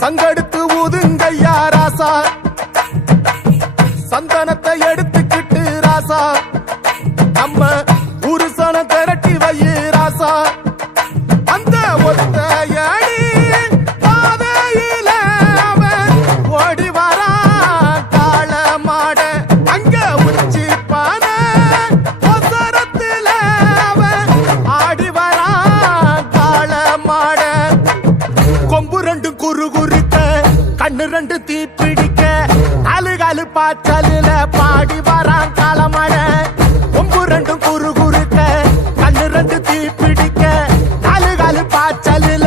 சங்கெடுத்து ஊதுங்கய்யா ராசா, சந்தனத்தை எடுத்துக்கிட்டு ராசா, நம்ம புருஷனை திரட்டி வையு ராசா. அந்த ஒத்தையடி பாதையில அவன் ஓடி வரான் காள மாட, அங்க உச்சி பான ஒசரத்துல அவன் ஆடி வரான் காள மாட. கொம்பு ரெண்டு குறு குறுக்க, கண்ணு ரெண்டு தீப்பிடிக்க, நாலு காலு பாய்ச்சலில பாடி வரான் காளமாட. கொம்பு ரெண்டும்